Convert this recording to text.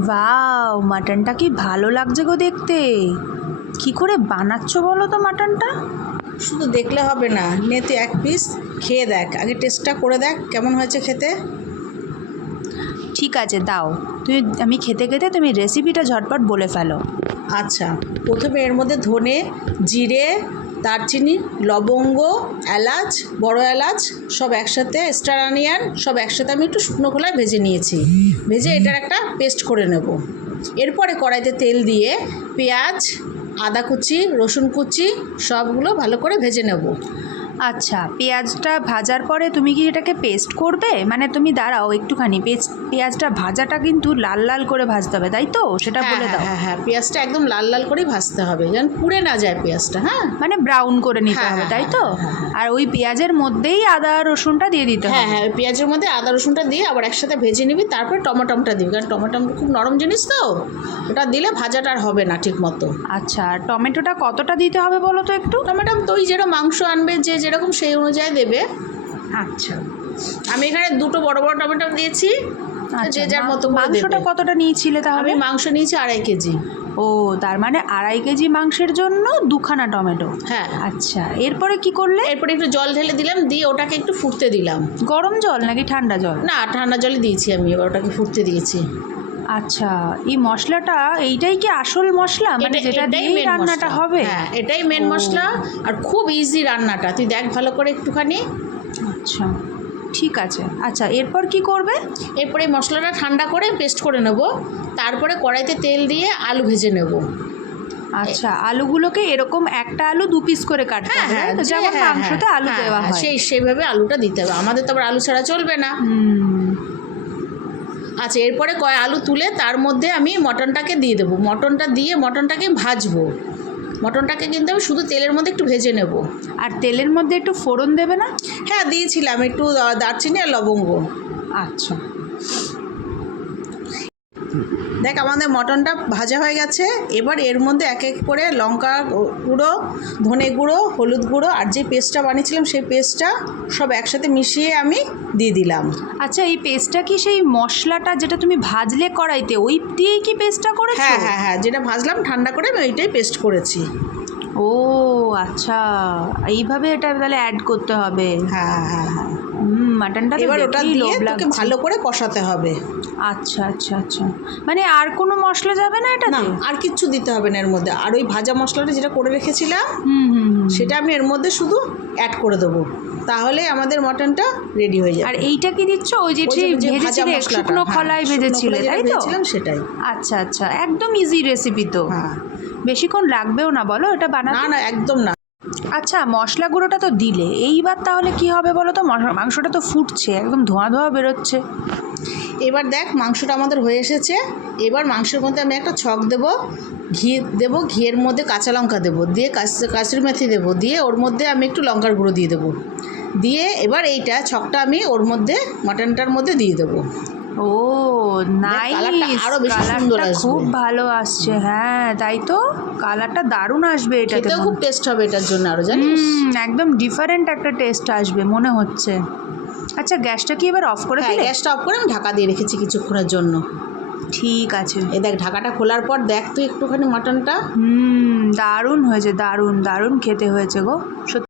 Wow, মাটনটা কি ভালো লাগছে গো দেখতে। কি করে বানাচ্ছো বলো তো মাটনটা? শুধু দেখলে হবে না, নে তুই এক পিস খেয়ে দেখ, আগে টেস্টটা করে দেখ কেমন হয়েছে খেতে। ঠিক আছে, দাও। আমি খেতে খেতে তুমি রেসিপিটা ঝটপট বলে ফেলো। আচ্ছা, প্রথমে এর মধ্যে ধনে, জিরে, দারচিনি, লবঙ্গ, এলাচ, বড় এলাচ সব একসাথে, স্টার অনিয়ন সব একসাথে আমি একটু শুকনো খোলায় ভেজে নিয়েছি। ভেজে এটার একটা পেস্ট করে নেব। এরপরে কড়াইতে তেল দিয়ে পেঁয়াজ, আদা কুচি, রসুন কুচি সবগুলো ভালো করে ভেজে নেব। আচ্ছা, পেঁয়াজটা ভাজার পরে তুমি কি এটাকে পেস্ট করবে? মানে তুমি দাঁড়াও একটুখানি, পেঁয়াজটা ভাজাটা কিন্তু লাল লাল করে ভাজতে হবে, তাই তো? সেটা বলে দাও। হ্যাঁ হ্যাঁ, পেঁয়াজটা একদম লাল লাল করেই ভাজতে হবে, যেন পুড়ে না যায় পেঁয়াজটা। হ্যাঁ, মানে ব্রাউন করে নিতে হবে, তাই তো? আর ওই পেঁয়াজের মধ্যেই আদা রসুনটা দিয়ে দিতে হবে। হ্যাঁ হ্যাঁ, পেঁয়াজের মধ্যে আদা রসুনটা দিয়ে আবার একসাথে ভেজে নিবি, তারপরে টমেটোটা দিবি, কারণ টমেটো খুব নরম জিনিস তো, ওটা দিলে ভাজাটা আর হবে না ঠিক মতো। আচ্ছা, আর টমেটোটা কতটা দিতে হবে বলো তো একটু? টমেটো তো ওই যেরকম মাংস আনবে যে যেরকম সেই অনুযায়ী দেবে। আচ্ছা, আমি এখানে দুটো বড় বড় টমেটো দিয়েছি, যে যার মতো করে মাংসটা দেবে। কতটা নিয়েছিলে তাহলে? আমি মাংস নিয়েছি 2.5 কেজি। ও, তার মানে 2.5 কেজি মাংসের জন্য 2খানা টমেটো। হ্যাঁ। আচ্ছা, এরপরে কি করলে? এরপরে একটু জল ঢেলে দিলাম, দিয়ে ওটাকে একটু ফুটতে দিলাম। গরম জল নাকি ঠান্ডা জল? না, ঠান্ডা জলে দিয়েছি আমি, এবার ওটাকে ফুটতে দিয়েছি। আচ্ছা, এই মশলাটা এইটাই কি আসল মশলা, মানে যেটা এটাই দিয়ে মেন রান্নাটা মশলা। হবে? হ্যাঁ, এটাই মেন মশলা, আর খুব ইজি রান্নাটা, তুই দেখ ভালো করে একটুখানি। আচ্ছা, ঠিক আছে। আচ্ছা, এরপর কি করবে? এরপরে এই মশলাটা ঠান্ডা করে পেস্ট করে নেব, তারপরে কড়াইতে তেল দিয়ে আলু ভেজে নেব। আচ্ছা, আলুগুলোকে এরকম একটা আলু 2 পিস করে কাটতে হবে, তাই তো? যেমন মাংসতে আলু দেওয়া হয়। সেইভাবে আলুটা দিতে হবে, আমাদের তো আবার আলু ছাড়া চলবে না। আচ্ছা, এরপরে আলু তুলে তার মধ্যে আমি মটনটাকে দিয়ে দেবো। মটনটা দিয়ে মটনটাকে ভাজবো। মটনটাকে কিন্তু আমি শুধু তেলের মধ্যে একটু ভেজে নেব। আর তেলের মধ্যে একটু ফোড়ন দেবে না? হ্যাঁ, দিয়েছিলাম একটু দারচিনি আর লবঙ্গ। আচ্ছা, দেখ আমাদের মটনটা ভাজা হয়ে গেছে। এবার এর মধ্যে এক এক করে লঙ্কা গুঁড়ো, ধনে গুঁড়ো, হলুদ গুঁড়ো আর যে পেস্টটা বানিয়েছিলাম সেই পেস্টটা সব একসাথে মিশিয়ে আমি দিয়ে দিলাম। আচ্ছা, এই পেস্টটা কি সেই মশলাটা যেটা তুমি ভাজলে কড়াইতে, ওই দিয়েই কি পেস্টটা করেছো? হ্যাঁ হ্যাঁ হ্যাঁ, যেটা ভাজলাম ঠান্ডা করে আমি ওইটাই পেস্ট করেছি। ও আচ্ছা, এইভাবে এটা তাহলে অ্যাড করতে হবে। হ্যাঁ হ্যাঁ হ্যাঁ, মাটনটা এবার ওটা দিয়ে তোকে ভালো করে কষাতে হবে। আচ্ছা আচ্ছা আচ্ছা, মানে আর কোনো মশলা যাবে না এটাতে? না, আর কিচ্ছু দিতে হবে না এর মধ্যে। আর ওই ভাজা মশলাটা যেটা করে রেখেছিলাম সেটা আমি এর মধ্যে শুধু অ্যাড করে দেবো, তাহলে আমাদের মটনটা রেডি হয়ে যাবে। আর এইটা কি দিচ্ছ? ওই যে ভেজেছিলে, শুকনো খোলায় ভেজেছিলে, তাই তো? সেটাই। আচ্ছা আচ্ছা, একদম ইজি রেসিপি তো। হ্যাঁ, বেশিক্ষণ লাগবেও না বলো এটা বানাতে? না না, একদম না। আচ্ছা, মশলা গুঁড়োটা তো দিলে, এইবার তাহলে কি হবে বলো তো? মাংসটা তো ফুটছে, একদম ধোঁয়া ধোঁয়া বেরোচ্ছে। এবার দেখ মাংসটা আমাদের হয়ে এসেছে। এবার মাংসের মধ্যে আমি একটা ছক দেবো, ঘি দেবো, ঘিয়ের মধ্যে কাঁচা লঙ্কা দেবো, দিয়ে কাসুরি মেথি দেবো, দিয়ে ওর মধ্যে আমি একটু লঙ্কার গুঁড়ো দিয়ে দেবো, দিয়ে এবার এইটা ছকটা আমি ওর মধ্যে মাটনটার মধ্যে দিয়ে দেবো। ও নাইস, আরো বেশি সুন্দর কালারটা আসবে। খুব ভালো আসছে। হ্যাঁ তাই তো, কালারটা দারুণ আসবে এটাতে। খেতেও খুব টেস্ট হবে এটার জন্য, আরো জানিস। একদম ডিফারেন্ট একটা টেস্ট আসবে মনে হচ্ছে। আচ্ছা, গ্যাসটা কি এবার অফ করে হ্যাঁ, দিলে? গ্যাসটা অফ করে আমি ঢাকা দিয়ে রেখেছি কিছুক্ষণের জন্য। ঠিক আছে। এই দেখ, ঢাকাটা খোলার পর দেখ তুই একটুখানি মাটনটা। দারুণ হয়েছে, দারুণ দারুণ খেতে হয়েছে গো সত্যি।